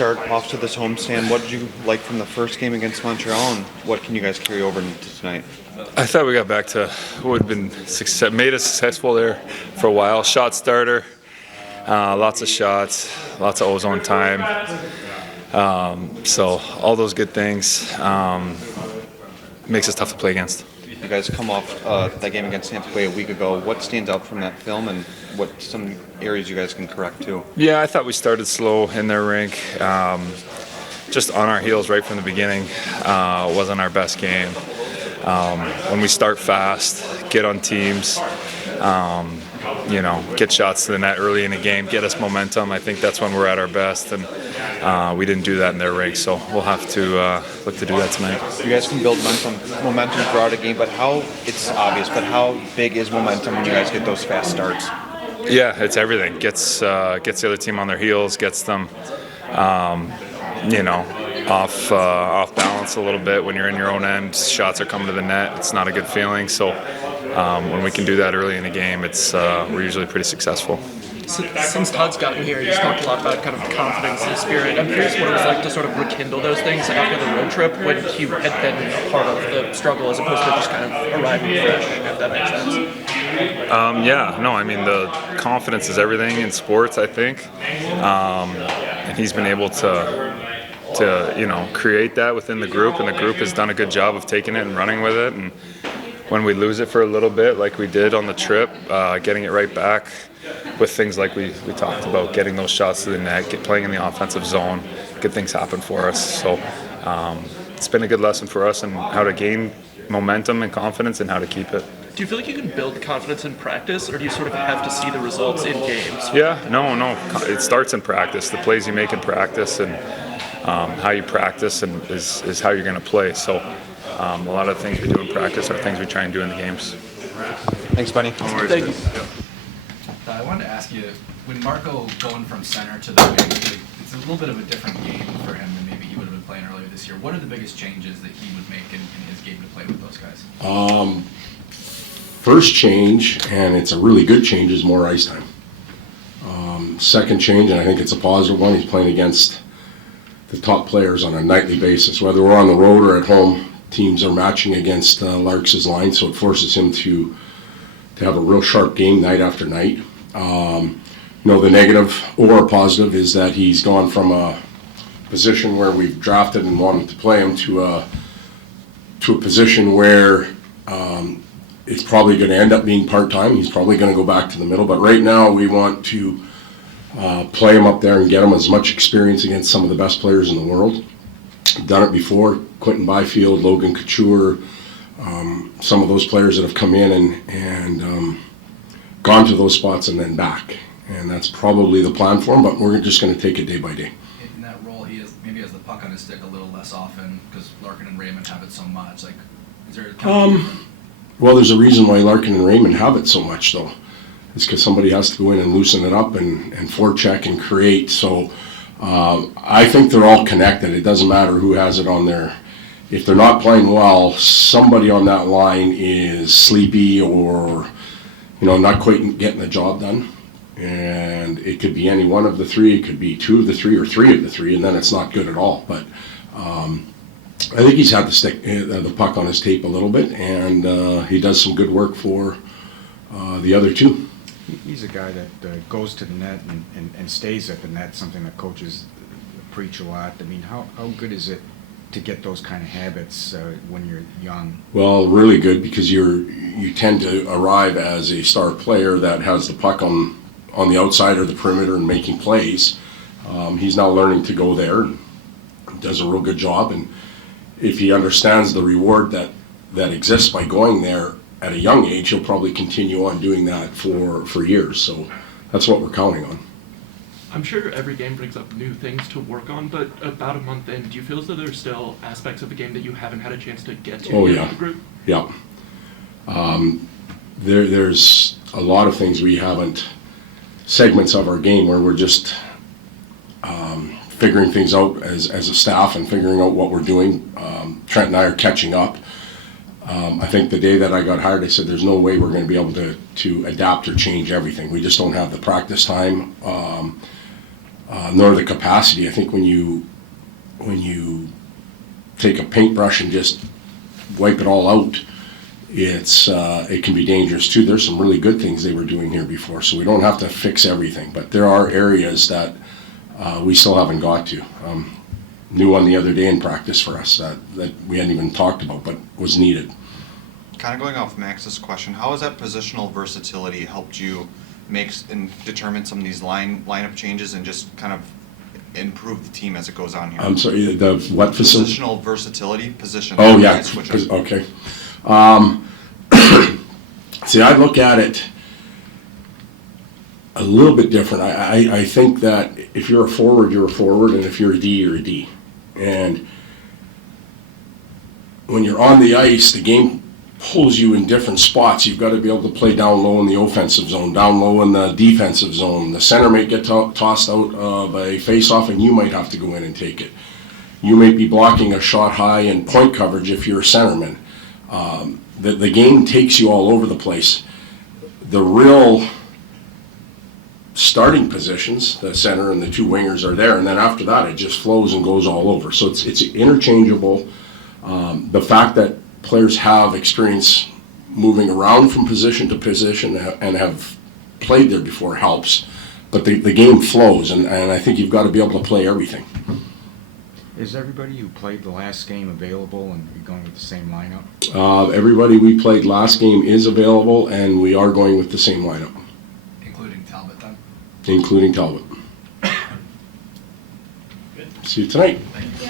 start off to this homestand. What did you like from the first game against Montreal, and what can you guys carry over into tonight? I thought we got back to what had been made us successful there for a while. Shot starter, lots of shots, lots of ozone time. So all those good things makes us tough to play against. You guys come off that game against Tampa Bay a week ago. What stands out from that film, and what some areas you guys can correct too? Yeah, I thought we started slow in their rink. Just on our heels right from the beginning. Wasn't our best game. When we start fast, get on teams, get shots to the net early in the game, get us momentum, I think that's when we're at our best, and we didn't do that in their rink, so we'll have to look to do that tonight. You guys can build momentum throughout a game, but it's obvious, but how big is momentum when you guys get those fast starts? Yeah, it's everything. Gets the other team on their heels, gets them off balance a little bit. When you're in your own end, shots are coming to the net. It's not a good feeling. So when we can do that early in the game, we're usually pretty successful. Since Todd's gotten here, he's talked a lot about kind of confidence and spirit. I'm curious what it was like to sort of rekindle those things after the road trip when he had been a part of the struggle as opposed to just kind of arriving fresh, if that makes sense. The confidence is everything in sports, I think. And he's been able to create that within the group, and the group has done a good job of taking it and running with it. And when we lose it for a little bit, like we did on the trip, getting it right back with things like we talked about, getting those shots to the net, playing in the offensive zone, good things happen for us. So it's been a good lesson for us in how to gain momentum and confidence and how to keep it. Do you feel like you can build confidence in practice, or do you sort of have to see the results in games? Yeah, no. It starts in practice. The plays you make in practice and how you practice is how you're going to play. So a lot of the things we do in practice are things we try and do in the games. Thanks, Bunny. Thank you. I wanted to ask you, when Marco going from center to the wing, it's a little bit of a different game for him than maybe he would have been playing earlier this year. What are the biggest changes that he would make in his game to play with those guys? First change, and it's a really good change, is more ice time. Second change, and I think it's a positive one, he's playing against the top players on a nightly basis. Whether we're on the road or at home, teams are matching against Larks' line, so it forces him to have a real sharp game night after night. The negative or positive is that he's gone from a position where we've drafted and wanted to play him to a position where it's probably going to end up being part-time. He's probably going to go back to the middle, but right now we want to play him up there and get him as much experience against some of the best players in the world. Done it before. Quentin Byfield, Logan Couture, some of those players that have come in and gone to those spots and then back. And that's probably the plan for him, but we're just going to take it day by day. In that role, he maybe has the puck on his stick a little less often because Larkin and Raymond have it so much. Like, is there Well, there's a reason why Larkin and Raymond have it so much, though. It's because somebody has to go in and loosen it up and forecheck and create. So I think they're all connected. It doesn't matter who has it on there. If they're not playing well, somebody on that line is sleepy or, not quite getting the job done. And it could be any one of the three. It could be two of the three or three of the three, and then it's not good at all. But I think he's had to stick the puck on his tape a little bit, and he does some good work for the other two. He's a guy that goes to the net and stays at the net, something that coaches preach a lot. I mean, how good is it to get those kind of habits when you're young? Well, really good, because you tend to arrive as a star player that has the puck on the outside or the perimeter and making plays. He's now learning to go there and does a real good job. And if he understands the reward that exists by going there at a young age, he'll probably continue on doing that for years. So that's what we're counting on. I'm sure every game brings up new things to work on, but about a month in, do you feel as though there's still aspects of the game that you haven't had a chance to get to with the group? Yeah. There's a lot of things we haven't, segments of our game where we're just figuring things out as a staff and figuring out what we're doing. Trent and I are catching up. I think the day that I got hired, I said there's no way we're going to be able to adapt or change everything. We just don't have the practice time. nor the capacity. I think when you take a paintbrush and just wipe it all out, it can be dangerous too. There's some really good things they were doing here before, so we don't have to fix everything, but there are areas that we still haven't got to. New one the other day in practice for us that we hadn't even talked about, but was needed. Kind of going off Max's question, how has that positional versatility helped you make and determine some of these lineup changes and just kind of improve the team as it goes on here? I'm sorry, the what facility? Positional versatility, position. Oh yeah, Switching. okay. See, I look at it a little bit different. I think that if you're a forward, you're a forward, and if you're a D, you're a D. And when you're on the ice, the game pulls you in different spots. You've got to be able to play down low in the offensive zone, down low in the defensive zone. The center may get tossed out of a face-off, and you might have to go in and take it. You may be blocking a shot high in point coverage if you're a centerman. The game takes you all over the place. The real starting positions, the center and the two wingers are there, and then after that it just flows and goes all over. So it's interchangeable. The fact that players have experience moving around from position to position and have played there before helps, but the game flows, and I think you've got to be able to play everything. Is everybody who played the last game available, and you're going with the same lineup? Everybody we played last game is available, and we are going with the same lineup, Including Talbot then? including Talbot. See you tonight. Thank you.